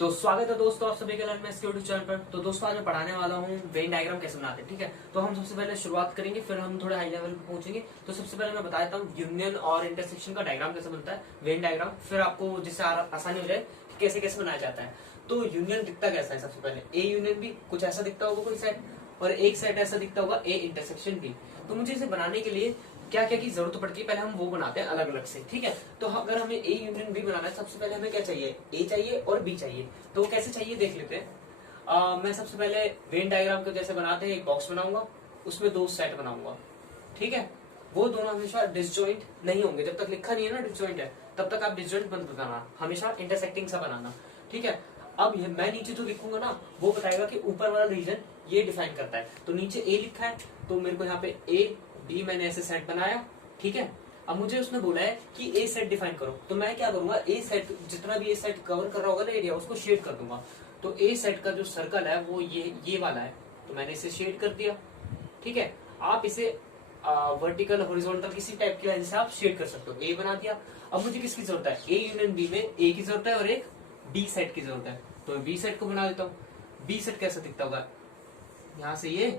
तो स्वागत है दोस्तों आप सभी के लर्न मैथ्स के यूट्यूब चैनल पर। तो दोस्तों आज मैं पढ़ाने वाला हूँ वेन डायग्राम कैसे बनाते हैं। ठीक है, तो हम सबसे पहले शुरुआत करेंगे, फिर हम थोड़े हाई लेवल पे पहुंचेंगे। तो सबसे पहले मैं बता देता हूँ यूनियन और इंटरसेक्शन का डायग्राम कैसे बनता है, वेन डायग्राम, फिर आपको जिससे आसानी हो जाए कैसे कैसे बनाया जाता है। तो यूनियन दिखता कैसा है, सबसे पहले ए यूनियन बी कुछ ऐसा दिखता होगा कोई सेट, और एक सेट ऐसा दिखता होगा ए इंटरसेक्शन बी। तो मुझे इसे बनाने के लिए क्या क्या की जरूरत पड़ती है, पहले हम वो बनाते हैं अलग अलग से। ठीक है, तो अगर हमें ए यूनियन बी बनाना है, सबसे पहले हमें क्या चाहिए, ए चाहिए और बी चाहिए। तो वो कैसे चाहिए देख लेते हैं। मैं सबसे पहले वेन डायग्राम को जैसे बनाते हैं, एक बॉक्स बनाऊंगा, उसमें दो सेट बनाऊंगा। ठीक है, वो दोनों हमेशा डिसजॉइंट नहीं होंगे, जब तक लिखा नहीं है ना डिसजॉइंट है तब तक आप डिसजॉइंट बंद करना, हमेशा इंटरसेक्टिंग सा बनाना। ठीक है, अब मैं नीचे जो लिखूंगा ना वो बताएगा कि ऊपर वाला रीजन ये डिफाइन करता है। तो नीचे ए लिखा है तो मेरे को यहाँ पे ए बी मैंने ऐसे सेट बनाया। ठीक है, अब मुझे उसने बोला है कि ए सेट डिफाइन करो, तो मैं क्या करूंगा, ए सेट जितना भी ए सेट कवर कर रहा होगा ना एरिया, उसको शेड कर दूंगा। तो ए सेट का जो सर्कल है वो ये वाला है, तो मैंने इसे शेड कर दिया। ठीक है, आप इसे वर्टिकल हॉरिजॉन्टल किसी टाइप की लाइन से आप शेड कर सकते हो। ए बना दिया। अब मुझे किसकी जरूरत है, ए यूनियन बी में ए की जरूरत है और एक बी सेट की जरूरत है। तो बी सेट को बना देता हूँ। बी सेट कैसा दिखता होगा, यहाँ से ये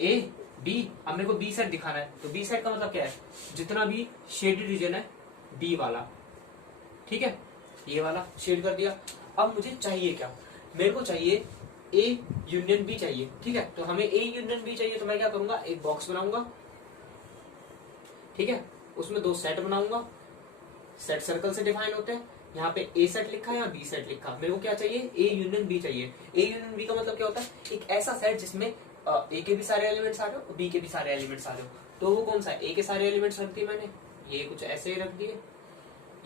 ए बी, अब मेरे को बी सेट दिखाना है। तो बी सेट का मतलब क्या है, जितना भी शेडेड रीजन है बी वाला। ठीक है, ये वाला शेड कर दिया। अब मुझे चाहिए क्या, मेरे को चाहिए ए यूनियन बी चाहिए। ठीक है, तो हमें ए यूनियन बी चाहिए, तो मैं क्या करूंगा, एक बॉक्स बनाऊंगा। ठीक है, उसमें दो सेट बनाऊंगा, सेट सर्कल से डिफाइन होते हैं। यहाँ पे ए सेट लिखा है, यहाँ बी सेट लिखा। मेरे को क्या चाहिए, ए यूनियन बी चाहिए। ए यूनियन बी का मतलब क्या होता है, एक ऐसा सेट जिसमें ए के भी सारे एलिमेंट्स आ रहे हो, बी के भी सारे एलिमेंट्स आ रहे हो। तो वो कौन सा है, ए के सारे एलिमेंट्स रख दिए मैंने, ये कुछ ऐसे ही रख दिए,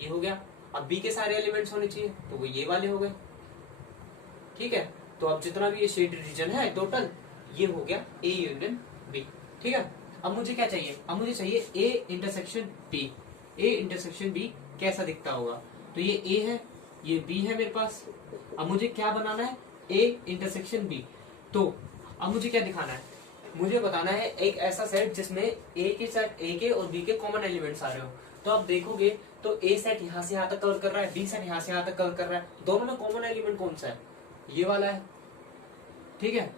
ये हो गया। अब बी के सारे एलिमेंट्स होने चाहिए, तो वो ये वाले हो गए। ठीक है, तो अब जितना भी ये शेड रीजन है टोटल, ये हो गया ए यूनियन बी। ठीक है, अब मुझे क्या चाहिए, अब मुझे चाहिए A intersection B. A intersection B कैसा दिखता होगा, तो ये ए है, ये बी है मेरे पास। अब मुझे क्या बनाना है, ए इंटरसेक्शन बी। तो अब मुझे क्या दिखाना है, मुझे बताना है एक ऐसा सेट जिसमें ए के सेट, ए के और बी के कॉमन एलिमेंट्स आ रहे हो। तो आप देखोगे तो ए सेट यहाँ से यहाँ तक कवर कर रहा है, बी सेट यहाँ से यहाँ तक कवर कर रहा है। दोनों में कॉमन एलिमेंट कौन सा है, ये वाला है। ठीक है,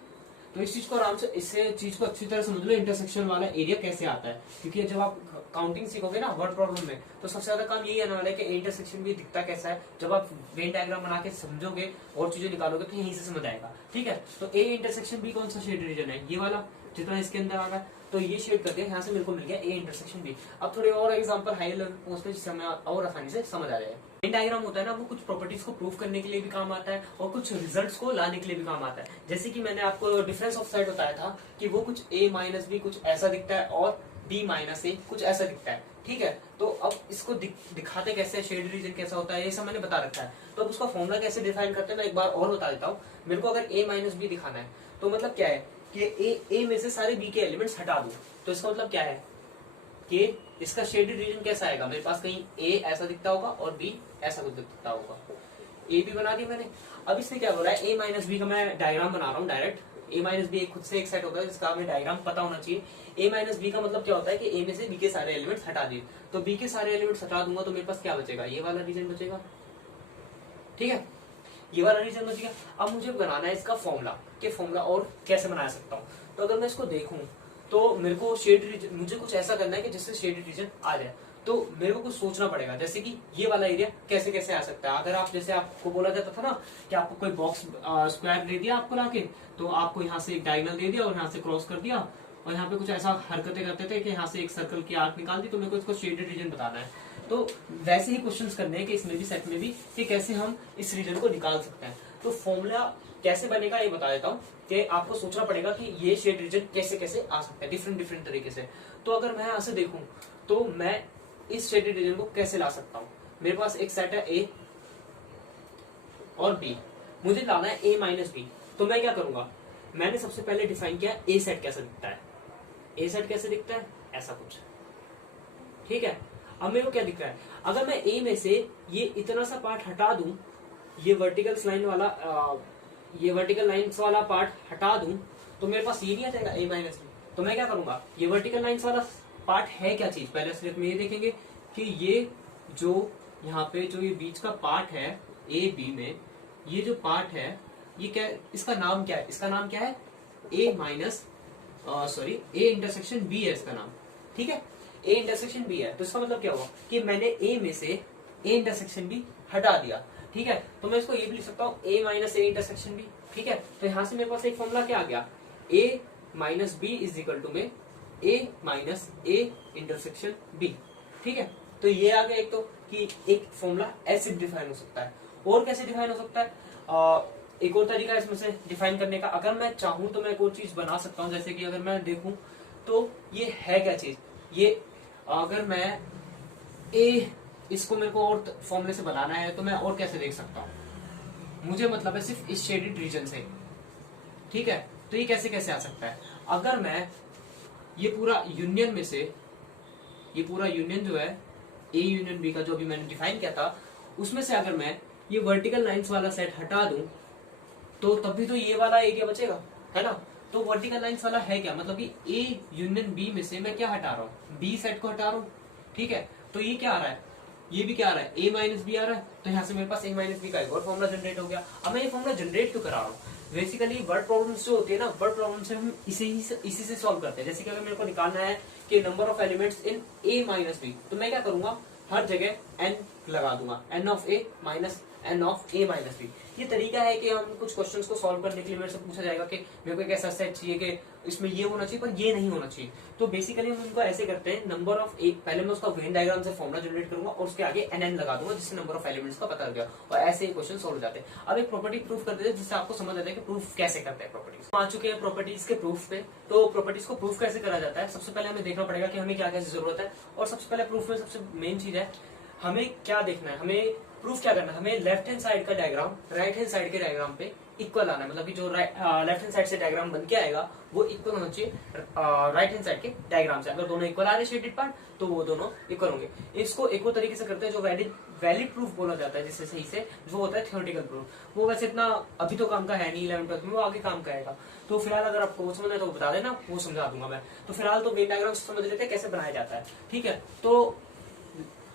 तो इस चीज को आराम से, इससे चीज को अच्छी तरह समझ लो, इंटरसेक्शन वाला एरिया कैसे आता है। क्योंकि जब आप काउंटिंग सीखोगे ना वर्ड प्रॉब्लम में, तो सबसे ज्यादा काम यही आने वाला है कि इंटरसेक्शन भी दिखता कैसा है। जब आप वेन डायग्राम बना के समझोगे और चीजें निकालोगे तो यहीं से समझ आएगा। ठीक है, तो ए इंटरसेक्शन बी कौन सा शेड रीजन है, ये वाला जितना इसके अंदर आ रहा है। तो ये शेड करके यहाँ से मेरे को मिल गया ए इंटरसेक्शन बी। अब थोड़े और एग्जांपल हाई लेवल पहुंचते हैं जिससे हमें और आसानी से समझ आ जाए। वेन डायग्राम होता है ना, वो कुछ प्रॉपर्टीज को प्रूव करने के लिए भी काम आता है और कुछ रिजल्ट्स को लाने के लिए भी काम आता है। जैसे कि मैंने आपको डिफरेंस ऑफ सेट बताया था कि वो कुछ ए माइनस बी कुछ ऐसा दिखता है और बी माइनस ए कुछ ऐसा दिखता है। ठीक है, तो अब इसको दिखाते कैसे, शेड रीजन कैसा होता है, ये सब मैंने बता रखा है। तो अब उसका फॉर्मूला कैसे डिफाइन करते हैं मैं एक बार और बता देता हूँ। मेरे को अगर ए माइनस बी दिखाना है तो मतलब क्या है कि ए में से सारे बी के एलिमेंट्स हटा दूं। तो इसका मतलब क्या है कि इसका शेडेड रीजन कैसा आएगा, मेरे पास कहीं ए ऐसा दिखता होगा और बी ऐसा कुछ दिखता होगा। ए भी बना दी मैंने। अब इसने क्या बोला है, ए माइनस बी का मैं डायग्राम बना रहा हूँ डायरेक्ट। ए माइनस बी खुद से एक सेट होता है जिसका हमें डायग्राम पता होना चाहिए। ए माइनस बी का मतलब क्या होता है कि ए में से बी के सारे एलिमेंट्स हटा दिए। तो बी के सारे एलिमेंट्स हटा दूंगा तो मेरे पास क्या बचेगा, ये वाला रीजन बचेगा। ठीक है, ये वाला रीजन बच गया। अब मुझे बनाना है इसका फॉर्मूला, कि फॉर्मूला और कैसे बना सकता हूँ। तो अगर मैं इसको देखूं तो मेरे को शेड रीजन, मुझे कुछ ऐसा करना है कि जिससे शेडेड रीजन आ जाए। तो मेरे को कुछ सोचना पड़ेगा, जैसे कि ये वाला एरिया कैसे कैसे आ सकता है। अगर आप, जैसे आपको बोला जाता था ना कि आपको कोई बॉक्स स्क्वायर दे दिया आपको लाके, तो आपको यहाँ से एक डायगोनल दे दिया और यहाँ से क्रॉस कर दिया और यहाँ पे कुछ ऐसा हरकतें करते थे कि यहाँ से एक सर्कल की आर्क निकाल दी, तो मेरे को इसको शेडेड रीजन बताना है। तो वैसे ही क्वेश्चंस करने हैं कि इसमें भी, सेट में भी, कि कैसे हम इस रीजन को निकाल सकते हैं। तो फॉर्मूला कैसे बनेगा ये बता देता हूँ कि आपको सोचना पड़ेगा कि ये शेड रीजन कैसे कैसे आ सकता है डिफरेंट डिफरेंट तरीके से। तो अगर मैं यहाँ से देखूं तो मैं इस शेडेड रीजन को कैसे ला सकता हूँ। मेरे पास एक सेट है ए और बी, मुझे लाना है ए माइनस बी। तो मैं क्या करूंगा, मैंने सबसे पहले डिफाइन किया ए सेट कैसे दिखता है। ए सेट कैसे दिखता है, ऐसा कुछ। ठीक है, अब मेरे को क्या दिख रहा है, अगर मैं ए में से ये इतना सा पार्ट हटा दूं, ये वर्टिकल लाइन वाला ये वर्टिकल लाइंस वाला पार्ट हटा दूं, तो मेरे पास ये नहीं आ जाएगा ए माइनस बी। तो मैं क्या करूंगा, ये वर्टिकल लाइंस वाला पार्ट है क्या चीज, पहले सिर्फ में ये देखेंगे कि ये जो यहाँ पे जो ये बीच का पार्ट है ए बी में, ये जो पार्ट है ये क्या, इसका नाम क्या है, इसका नाम क्या है, A minus sorry A intersection B है इसका नाम, ठीक है, ए इंटरसेक्शन बी है। तो इसका मतलब क्या हुआ कि मैंने ए में से ए इंटरसेक्शन बी हटा दिया, ठीक है। तो मैं इसको ये भी लिख सकता हूँ ए माइनस ए इंटरसेक्शन बी, ठीक है। तो यहां से मेरे पास एक फॉर्मूला क्या आ गया, A minus B is equal to में A minus A intersection B, ठीक है। तो ये आ गया एक तो कि एक फॉर्मूला ऐसे डिफाइन हो सकता है। और कैसे डिफाइन हो सकता है, एक और तरीका इसमें से डिफाइन करने का, अगर मैं चाहूं तो मैं एक और चीज बना सकता हूं, जैसे कि अगर मैं देखूं तो ये है क्या चीज, ये अगर मैं ए इसको मेरे को और फॉर्मूले से बनाना है तो मैं और कैसे देख सकता हूं, मुझे मतलब है सिर्फ इस शेडेड रीजन से, ठीक है। तो ये कैसे कैसे आ सकता है, अगर मैं ये पूरा यूनियन में से, ये पूरा यूनियन जो है ए यूनियन बी का जो भी मैंने डिफाइन किया था, उसमें से अगर मैं ये वर्टिकल लाइंस वाला सेट हटा दूं तो तभी तो ये वाला ए क्या बचेगा, है ना। तो वर्टिकल लाइंस वाला है क्या, मतलब कि ए यूनियन बी में से मैं क्या हटा रहा हूँ, बी सेट को हटा रहा हूँ, ठीक है। तो ये क्या आ रहा है, ये भी क्या आ रहा है, ए माइनस बी आ रहा है। तो यहाँ से मेरे पास ए माइनस बी का एक और फॉर्मुला जनरेट हो गया। अब मैं ये फॉर्मुला जनरेट क्यों करा रहा हूँ, बेसिकली वर्ड प्रॉब्लम्स जो होती है ना, वर्ड प्रॉब्लम से हम इसी से सॉल्व करते हैं। जैसे कि अगर मेरे को निकालना है कि number of elements in A minus B, तो मैं क्या करूंगा, हर जगह एन लगा दूंगा, N of A minus N of A minus B. ये तरीका है कि हम कुछ क्वेश्चंस को सॉल्व करने के लिए मेरे से पूछा जाएगा कि मेरे को एक ऐसा सेट चाहिए कि इसमें ये होना चाहिए पर ये नहीं होना चाहिए। तो बेसिकली हम उनको ऐसे करते हैं, नंबर ऑफ ए, पहले मैं उसका वेन डायग्राम से फॉर्मुला जनरेट करूंगा और उसके आगे एन एन लगा दूंगा, जिससे नंबर ऑफ एलिमेंट्स का पता लग गया, और ऐसे ही क्वेश्चन सॉल्व हो जाते हैं। अब एक प्रॉपर्टी प्रूफ कर देते हैं जिससे आपको समझ आता है कि प्रूफ कैसे करते हैं प्रॉपर्टीज। आ चुके हैं प्रॉपर्टीज के प्रूफ पे। तो प्रॉपर्टीज को प्रूफ कैसे करा जाता है, सबसे पहले हमें देखना पड़ेगा कि हमें क्या क्या जरूरत है। और सबसे पहले प्रूफ में सबसे मेन चीज है, हमें क्या देखना है, हमें प्रूफ क्या करना है, हमें लेफ्ट हैंड साइड का डायग्राम राइट हैंड साइड के डायग्राम पे इक्वल आना है। मतलब कि जो लेफ्ट हैंड साइड से डायग्राम बन के आएगा वो इक्वल होना चाहिए राइट हैंड साइड के डायग्राम से। अगर दोनों इक्वल आ रहे शेडेड पार्ट तो वो दोनों इक्वल होंगे। इसको एक और तरीके से करते हैं जो वैलिड प्रूफ बोला जाता है, जिससे सही से जो होता है थ्योरेटिकल प्रूफ। वो वैसे इतना अभी तो काम का है नहीं 11 ट्वेल्थ में, वो आगे काम का आएगा। तो फिलहाल अगर आपको वो समझना है तो बता देना, वो समझा दूंगा मैं। तो फिलहाल तो वेन डायग्राम समझ लेते हैं कैसे बनाया जाता है, ठीक है। तो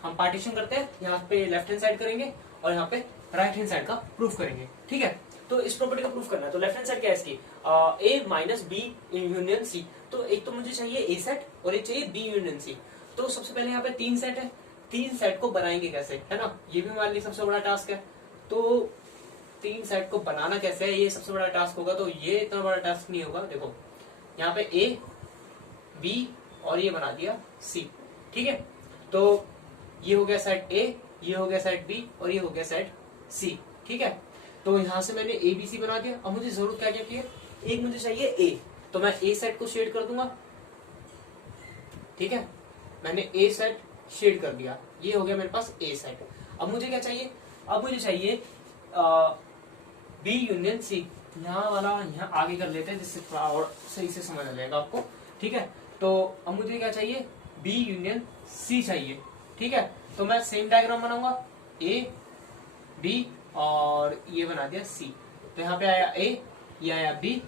हम पार्टीशन करते हैं, यहाँ पे लेफ्ट हैंड साइड करेंगे और यहाँ पे राइट हैंड साइड का प्रूफ करेंगे, ठीक है। तो इस प्रॉपर्टी का प्रूफ करना है। तो लेफ्ट हैंड साइड क्या है इसकी, ए माइनस बी यूनियन सी। तो एक तो मुझे चाहिए ए सेट और एक चाहिए बी यूनियन सी। तो सबसे पहले यहाँ पे 3 सेट है, 3 सेट को बनाएंगे कैसे, है ना, ये भी हमारे लिए सबसे बड़ा टास्क है। तो 3 सेट को बनाना कैसे है, ये सबसे बड़ा टास्क होगा। तो ये इतना बड़ा टास्क नहीं होगा। देखो यहाँ पे ए बी और ये बना दिया सी, ठीक है। तो ये हो गया सेट ए, ये हो गया सेट बी और ये हो गया सेट सी, ठीक है। तो यहां से मैंने ए बी सी बना दिया। अब मुझे जरूरत क्या क्या है, एक मुझे चाहिए ए, तो मैं ए सेट को शेड कर दूंगा, ठीक है। मैंने ए सेट शेड कर दिया, ये हो गया मेरे पास ए सेट। अब मुझे क्या चाहिए, अब मुझे चाहिए बी यूनियन सी। यहाँ वाला यहाँ आगे कर लेते हैं जिससे थोड़ा और सही से समझ आ जाएगा आपको, ठीक है। तो अब मुझे क्या चाहिए, बी यूनियन सी चाहिए, ठीक है। तो मैं सेम डायग्राम बनाऊंगा, ए बी और ये बना दिया सी। तो यहाँ पे आया ए, ये आया बी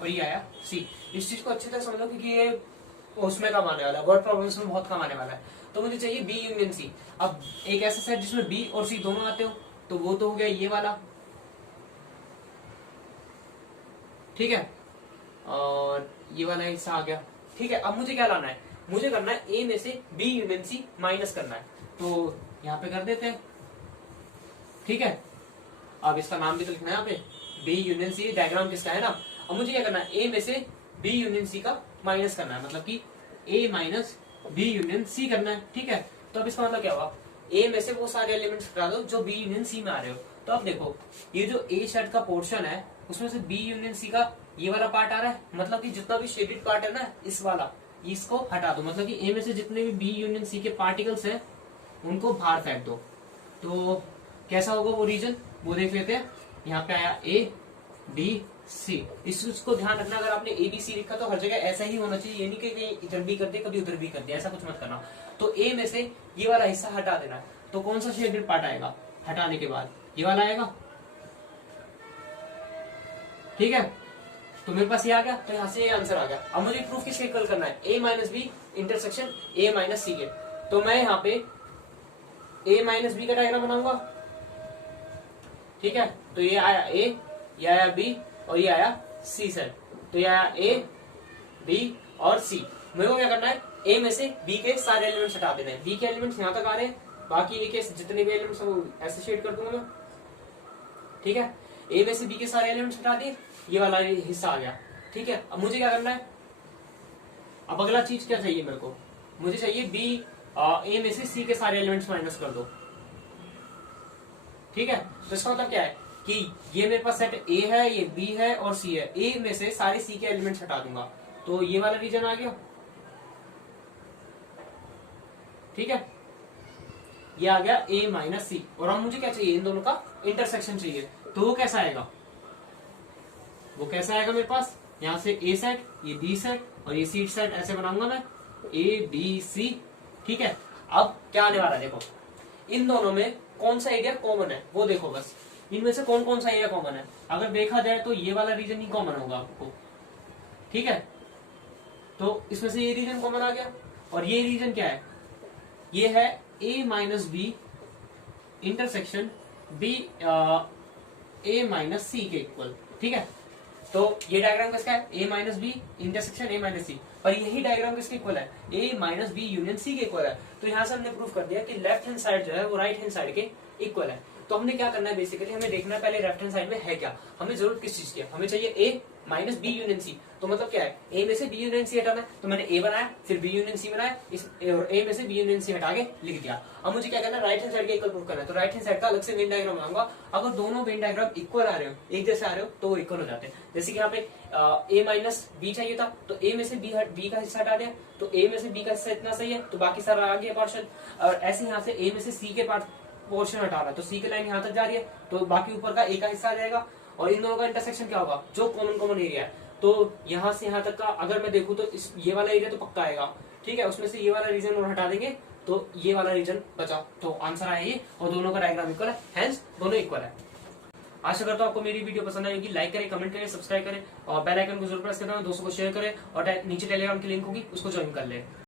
और ये आया सी। इस चीज को अच्छी तरह समझ लो क्योंकि ये उसमें काम आने वाला है, वर्ड प्रॉब्लम्स में बहुत काम आने वाला है। तो मुझे चाहिए बी यूनियन सी। अब एक ऐसा सेट जिसमें बी और सी दोनों आते हो, तो वो तो हो गया ये वाला, ठीक है, और ये वाला हिस्सा आ गया, ठीक है। अब मुझे क्या लाना है, मुझे करना है ए में से बी यूनियन सी माइनस करना है। तो यहाँ पे कर देते हैं, ठीक है। अब इसका नाम भी तो लिखना है यहाँ पे, बी यूनियन सी, डायग्राम किसका है ना। अब मुझे क्या करना है, ए में से बी यूनियन सी का माइनस करना है, मतलब कि ए माइनस बी यूनियन सी करना है, ठीक है। तो अब इसका मतलब क्या हुआ, ए में से वो सारे एलिमेंट्स हटा दो जो बी यूनियन सी में आ रहे हो। तो अब देखो ये जो ए सेट का पोर्शन है उसमें से बी यूनियन सी का ये वाला पार्ट आ रहा है, मतलब कि जितना भी शेडेड पार्ट है ना इस वाला, इसको हटा दो। मतलब कि ए में से जितने भी बी यूनियन सी के पार्टिकल्स हैं उनको बाहर फेंक दो। तो कैसा होगा वो रीजन, वो देख लेते हैं। यहाँ पे आया ए बी सी। इस चीज को ध्यान रखना, अगर आपने ए बी सी लिखा तो हर जगह ऐसा ही होना चाहिए, ये नहीं कि कहीं इधर भी कर दिया कभी उधर भी कर दिया, ऐसा कुछ मत करना। तो ए में से ये वाला हिस्सा हटा देना है। तो कौन सा शेडेड पार्ट आएगा हटाने के बाद, ये वाला आएगा, ठीक है। तो मेरे पास ये आ गया, तो यहाँ से ये आंसर आ गया। अब मुझे प्रूफ किसके इक्वल करना है, A minus B intersection A minus C के। तो मैं यहाँ पे ए माइनस बी का डायग्राम बनाऊंगा, ठीक है, तो ये आया ए, ये आया बी और ये आया सी सेट। तो ये आया ए बी और सी। मेरे को क्या करना है, ए में से बी के सारे एलिमेंट्स हटा देने हैं। बी के एलिमेंट्स यहाँ तक आ रहे हैं, बाकी ए के जितने भी एलिमेंट्स हैं वो एसोसिएट कर दूंगा मैं। ठीक है, ए में से बी के सारे एलिमेंट्स हटा दिए, ये वाला हिस्सा आ गया। ठीक है, अब मुझे क्या करना है, अब अगला चीज क्या चाहिए मेरे को, मुझे चाहिए बी ए में से सी के सारे एलिमेंट्स माइनस कर दो। ठीक है, तो इसका मतलब क्या है कि ये मेरे पास सेट ए है, ये बी है और सी है। ए में से सारे सी के एलिमेंट्स हटा दूंगा, तो ये वाला रीजन आ गया। ठीक है, ये आ गया ए माइनस सी। और अब मुझे क्या चाहिए, इन दोनों का इंटरसेक्शन चाहिए। तो वो कैसा आएगा, वो कैसा आएगा मेरे पास, यहां से ए सेट, ये बी सेट और ये सी सेट, ऐसे बनाऊंगा मैं ए बी सी। ठीक है, अब क्या आने वाला है, देखो इन दोनों में कौन सा एरिया कॉमन है वो देखो, बस इनमें से कौन कौन सा एरिया कॉमन है। अगर देखा जाए तो ये वाला रीजन ही कॉमन होगा आपको। ठीक है, तो इसमें से ये रीजन कॉमन आ गया। और ये रीजन क्या है, ये है A minus B intersection B A minus C के इक्वल। ठीक है, तो ये डायग्राम किसका है, A minus B intersection A minus C. पर यही डायग्राम किसके इक्वल है, A minus B union C के इक्वल है। तो यहां से हमने प्रूव कर दिया कि लेफ्ट हैंड साइड जो है वो राइट हैंड साइड के इक्वल है। तो हमने क्या करना है, बेसिकली हमें देखना है पहले लेफ्ट हैंड साइड में है क्या, हमें जरूरत किस चीज की है। हमें चाहिए ए माइनस बी यूनियन सी। तो मतलब क्या है, ए में से बी यूनियन सी हटाना है, तो मैंने ए बनाया, फिर बी यूनियन सी बनाया, इस और ए में से बी यूनियन सी हटा के लिख दिया। अब मुझे क्या करना है, राइट हैंड साइड का इक्वल प्रूव करना है। तो राइट हैंड साइड का अलग से वेन डायग्राम बनाऊंगा। अगर दोनों वेन डायग्राम इक्वल आ रहे हो, एक जैसे आ रहे हो, तो वो इक्वल हो जाते हैं। जैसे कि यहाँ पे ए माइनस बी चाहिए था, तो ए में से बी का हिस्सा हटा दिया, तो ए में से बी का हिस्सा इतना सही है, तो बाकी सारा आ गया पोर्शन। और ऐसे यहाँ से ए में से सी के पोर्शन हटा रहा है, तो सी की लाइन यहाँ तक जा रही है, तो बाकी ऊपर का ए का हिस्सा आ जाएगा। और इन दोनों का इंटरसेक्शन क्या होगा, जो कॉमन एरिया है। तो यहाँ से यहाँ तक का अगर मैं देखूं तो इस ये वाला एरिया तो पक्का आएगा। ठीक है, उसमें से ये वाला रीजन और हटा देंगे, तो ये वाला रीजन बचा। तो आंसर आया ये, और दोनों का डायग्राम इक्वल है, हेंस दोनों इक्वल है। आशा करता हूं आपको मेरी वीडियो पसंद आएगी। लाइक करें, कमेंट करें, सब्सक्राइब करें और बेल आइकन को जरूर प्रेस करना, दोस्तों को शेयर करें और नीचे टेलीग्राम की लिंक होगी उसको ज्वाइन कर ले।